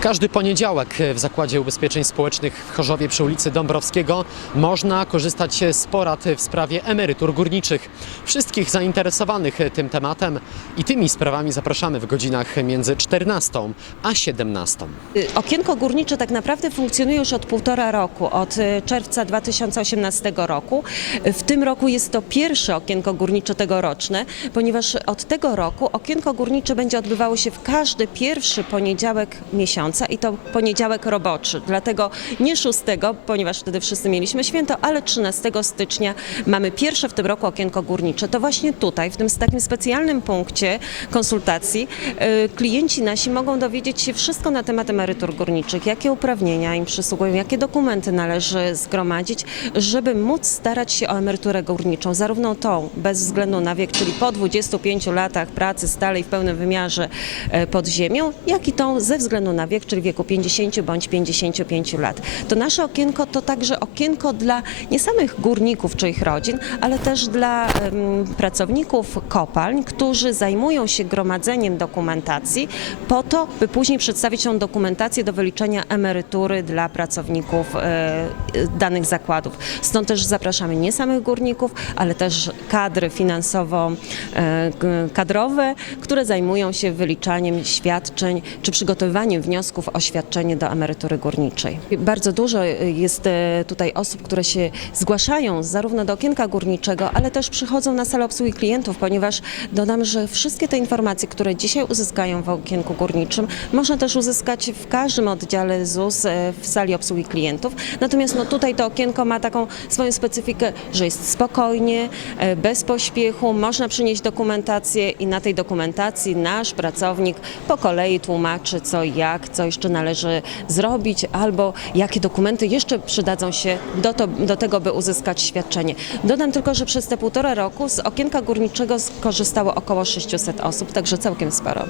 każdy poniedziałek w Zakładzie Ubezpieczeń Społecznych w Chorzowie przy ulicy Dąbrowskiego można korzystać z porad w sprawie emerytur górniczych. Wszystkich zainteresowanych tym tematem i tymi sprawami zapraszamy w godzinach między 14 a 17. Y, Okienko górnicze tak naprawdę funkcjonuje już od półtora roku, od czerwca 2018 roku. W tym roku jest to pierwsze okienko górnicze tegoroczne, ponieważ od tego roku okienko górnicze będzie odbywało się w każdy pierwszy poniedziałek miesiąca i to poniedziałek roboczy. Dlatego nie 6, ponieważ wtedy wszyscy mieliśmy święto, ale 13 stycznia mamy pierwsze w tym roku okienko górnicze. To właśnie tutaj, w tym takim specjalnym punkcie konsultacji, y, klienci nasi mogą dowiedzieć się wszystko na temat emerytur górniczych, jakie uprawnienia im przysługują, jakie dokumenty należy zgromadzić, żeby móc starać się o emeryturę górniczą, zarówno tą bez względu na wiek, czyli po 25 latach pracy stałej w pełnym wymiarze e, pod ziemią, jak i tą ze względu na wiek, czyli wieku 50 bądź 55 lat. To nasze okienko to także okienko dla nie samych górników czy ich rodzin, ale też dla em, pracowników kopalń, którzy zajmują się gromadzeniem dokumentacji po to, by później przedstawić tą dokumentację do wyliczenia emerytury dla pracowników e, danych zakładów. Stąd też zapraszamy nie samych górników, ale też kadry finansowo-kadrowe, które zajmują się wyliczaniem świadczeń czy przygotowywaniem wniosków o świadczenie do emerytury górniczej. Bardzo dużo jest e, tutaj osób, które się zgłaszają zarówno do okienka górniczego, ale też przychodzą na salę obsługi klientów, ponieważ dodam, że wszystkie te informacje, które dzisiaj uzyskają w okienku górniczym, można też uzyskać w każdym oddziale ZUS e, w sali obsługi klientów. Natomiast no, tutaj to okienko ma taką swoją specyfikę, że jest spokojnie, bez pośpiechu, można przynieść dokumentację i na tej dokumentacji nasz pracownik po kolei tłumaczy co jak, co jeszcze należy zrobić, albo jakie dokumenty jeszcze przydadzą się do, to, do tego, by uzyskać świadczenie. Dodam tylko, że przez te półtora roku z okienka górniczego skorzystało około 600 osób, także całkiem sporo.